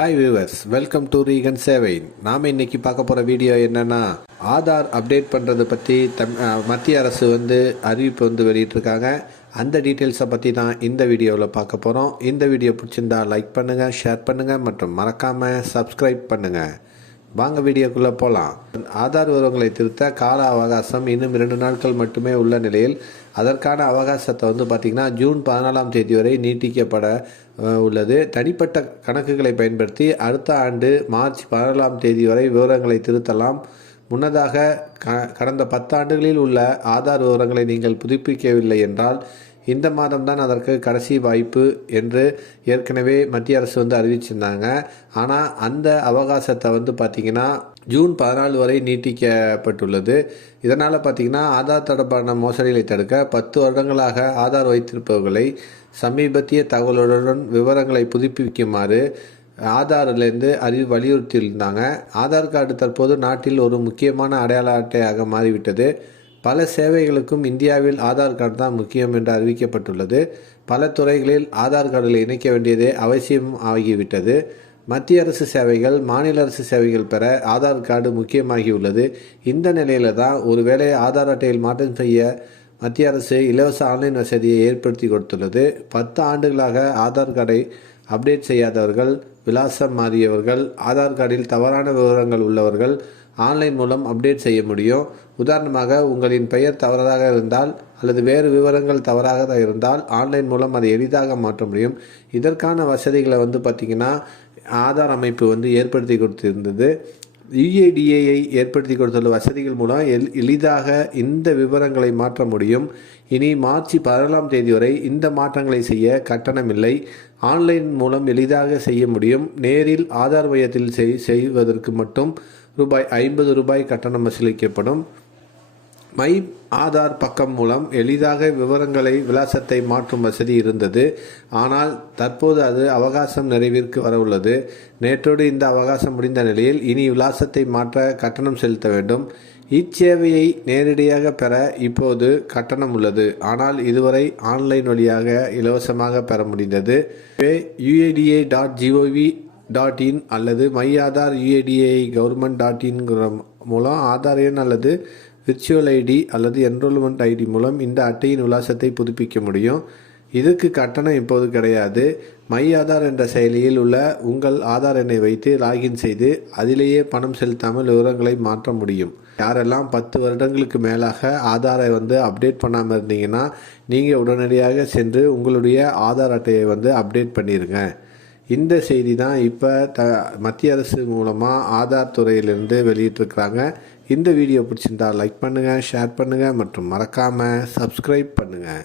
Hi viewers, welcome to Regan சேவை. நாம் இன்னைக்கு பார்க்க போகிற வீடியோ என்னென்னா, ஆதார் அப்டேட் பண்ணுறதை பற்றி மத்திய அரசு அறிவிப்பு வெளியிட்டிருக்காங்க. அந்த டீட்டெயில்ஸை பற்றி தான் இந்த வீடியோவில் பார்க்க போகிறோம். இந்த வீடியோ பிடிச்சிருந்தா லைக் பண்ணுங்கள், ஷேர் பண்ணுங்கள் மற்றும் மறக்காமல் சப்ஸ்கிரைப் பண்ணுங்கள். வாங்க வீடியோக்குள்ளே போகலாம். ஆதார் விவரங்களை திருத்த கால அவகாசம் இன்னும் 2 நாட்கள் மட்டுமே உள்ள நிலையில் அதற்கான அவகாசத்தை பார்த்திங்கன்னா ஜூன் 14ஆம் தேதி வரை நீட்டிக்கப்பட உள்ளது. தனிப்பட்ட கணக்குகளை பயன்படுத்தி அடுத்த ஆண்டு மார்ச் 14ஆம் தேதி வரை விவரங்களை திருத்தலாம். முன்னதாக கடந்த 10 ஆண்டுகளில் உள்ள ஆதார் விவரங்களை நீங்கள் புதுப்பிக்கவில்லை என்றால் இந்த மாதம்தான் அதற்கு கடைசி வாய்ப்பு என்று ஏற்கனவே மத்திய அரசு அறிவிச்சிருந்தாங்க. ஆனால் அந்த அவகாசத்தை பார்த்திங்கன்னா ஜூன் 14 வரை நீட்டிக்கப்பட்டுள்ளது. இதனால் பார்த்திங்கன்னா ஆதார் தொடர்பான மோசடிகளை தடுக்க 10 வருடங்களாக ஆதார் வைத்திருப்பவர்களை சமீபத்திய தகவலுடன் விவரங்களை புதுப்பிக்குமாறு ஆதாரிலிருந்து வலியுறுத்தியிருந்தாங்க. ஆதார் கார்டு தற்போது நாட்டில் ஒரு முக்கியமான அடையாள அட்டையாக மாறிவிட்டது. பல சேவைகளுக்கும் இந்தியாவில் ஆதார் கார்டு தான் முக்கியம் என்று அறிவிக்கப்பட்டுள்ளது. பல துறைகளில் ஆதார் கார்டுகளை இணைக்க வேண்டியது அவசியம் ஆகிவிட்டது. மத்திய அரசு சேவைகள், மாநில அரசு சேவைகள் பெற ஆதார் கார்டு முக்கியமாகியுள்ளது. இந்த நிலையில தான் ஒருவேளை ஆதார் அட்டையில் மாற்றம் செய்ய மத்திய அரசு இலவச ஆன்லைன் வசதியை ஏற்படுத்தி கொடுத்துள்ளது. 10 ஆண்டுகளாக ஆதார் கார்டை அப்டேட் செய்யாதவர்கள், விலாசம் மாறியவர்கள், ஆதார் கார்டில் தவறான விவரங்கள் உள்ளவர்கள் ஆன்லைன் மூலம் அப்டேட் செய்ய முடியும். உதாரணமாக, உங்களின் பெயர் தவறாக இருந்தால் அல்லது வேறு விவரங்கள் தவறாக இருந்தால் ஆன்லைன் மூலம் அதை எளிதாக மாற்ற முடியும். இதற்கான வசதிகளை பார்த்திங்கன்னா ஆதார் அமைப்பு ஏற்படுத்தி கொடுத்திருந்தது. UIDAI ஏற்படுத்தி கொடுத்துள்ள வசதிகள் மூலம் எளிதாக இந்த விவரங்களை மாற்ற முடியும். இனி மார்ச் 14ஆம் தேதி வரை இந்த மாற்றங்களை செய்ய கட்டணமில்லை. ஆன்லைன் மூலம் எளிதாக செய்ய முடியும். நேரில் ஆதார் மையத்தில் செய்வதற்கு மட்டும் ரூபாய் 50 கட்டணம் வசூலிக்கப்படும். மை ஆதார் பக்கம் மூலம் எளிதாக விலாசத்தை மாற்றும் வசதி இருந்தது. ஆனால் தற்போது அது அவகாசம் நிறைவிற்கு வரவுள்ளது. நேற்றோடு இந்த அவகாசம் முடிந்த நிலையில் இனி விலாசத்தை மாற்ற கட்டணம் செலுத்த வேண்டும். இச்சேவையை நேரடியாக பெற இப்போது கட்டணம் உள்ளது. ஆனால் இதுவரை ஆன்லைன் வழியாக இலவசமாக பெற முடிந்தது. UIDA.gov.in அல்லது மை ஆதார் UIDAI government.in மூலம் ஆதார் எண் அல்லது விர்ச்சுவல் ஐடி அல்லது என்ரோல்மெண்ட் ஐடி மூலம் இந்த அட்டையின் விலாசத்தை புதுப்பிக்க முடியும். இதுக்கு கட்டணம் இப்போது கிடையாது. மை ஆதார் என்ற செயலியில் உள்ள உங்கள் ஆதார் எண்ணை வைத்து லாகின் செய்து அதிலேயே பணம் செலுத்தாமல் விவரங்களை மாற்ற முடியும். யாரெல்லாம் 10 வருடங்களுக்கு மேலாக ஆதாரை அப்டேட் பண்ணாமல் இருந்தீங்கன்னா நீங்கள் உடனடியாக சென்று உங்களுடைய ஆதார் அட்டையை அப்டேட் பண்ணிடுங்க. இந்த செய்தி தான் இப்போ மத்திய அரசு மூலமாக ஆதார் துறையிலிருந்து வெளியிட்டிருக்கிறாங்க. இந்த வீடியோ பிடிச்சிருந்தால் லைக் பண்ணுங்கள், ஷேர் பண்ணுங்கள் மற்றும் மறக்காமல் சப்ஸ்கிரைப் பண்ணுங்கள்.